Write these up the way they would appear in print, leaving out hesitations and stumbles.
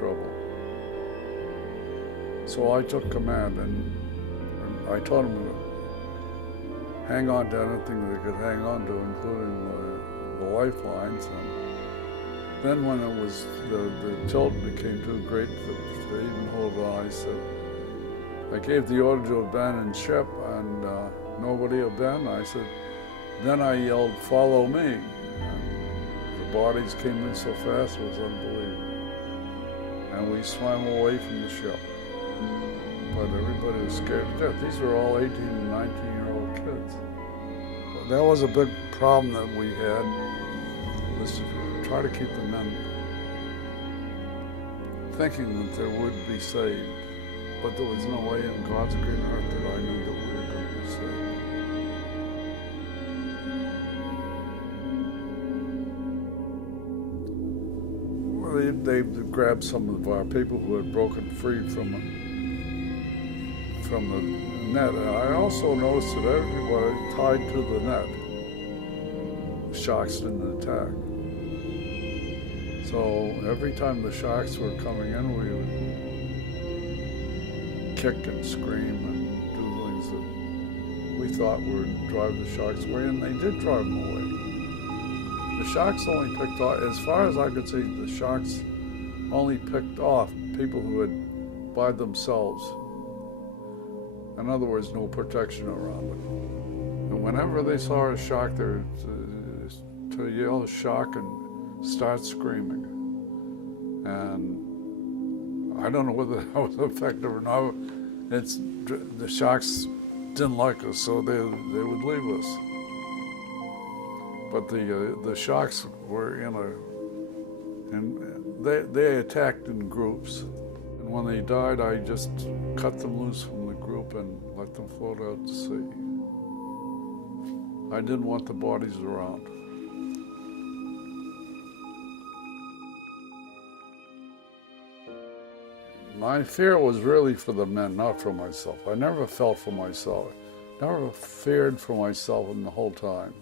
trouble. So I took command, and I told them to hang on to anything they could hang on to, including the lifelines. And then when it was the tilt became too great to even hold on, I gave the order to abandon ship, and nobody abandoned. I said, then I yelled, "Follow me." And the bodies came in so fast, it was unbelievable. And we swam away from the ship. But everybody was scared to death. These were all 18 and 19-year-old kids. That was a big problem that we had, was to try to keep the men thinking that they would be saved. But there was no way in God's green earth that I knew that we were going to be saved. Well, they grabbed some of our people who had broken free from the net. And I also noticed that everybody tied to the net. The sharks didn't attack. So every time the sharks were coming in, we would kick and scream and do things that we thought would drive the sharks away, and they did drive them away. The sharks only picked off, as far as I could see, the sharks only picked off people who had by themselves. In other words, no protection around it. And whenever they saw a shark, they were to yell "shark" and start screaming. And I don't know whether that was effective or not. The sharks didn't like us, so they would leave us. But the sharks were they attacked in groups. And when they died, I just cut them loose from the group and let them float out to sea. I didn't want the bodies around. My fear was really for the men, not for myself. I never felt for myself. Never feared for myself in the whole time.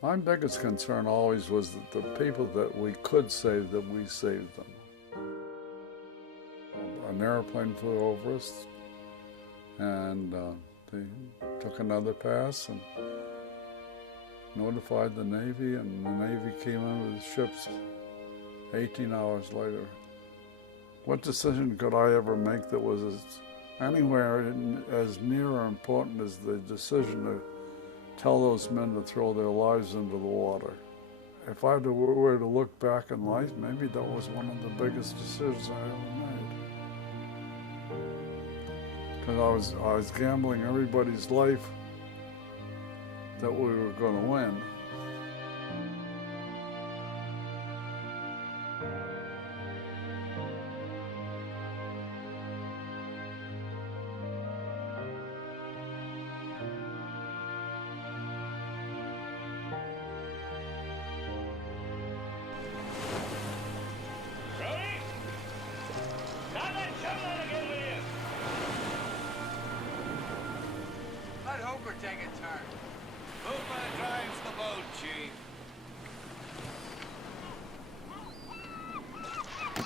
My biggest concern always was that the people that we could save, that we saved them. An airplane flew over us, and they took another pass and notified the Navy, and the Navy came in with ships 18 hours later. What decision could I ever make that was anywhere as near or important as the decision to tell those men to throw their lives into the water? If I were to look back in life, maybe that was one of the biggest decisions I ever made. Because I was gambling everybody's life that we were going to win. Take a turn. Hooper drives the boat, Chief.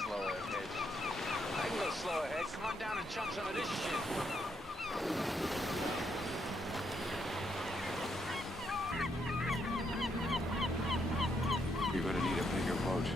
Slow ahead. I can go slow ahead. Come on down and chunk some of this shit. You're gonna need a bigger boat.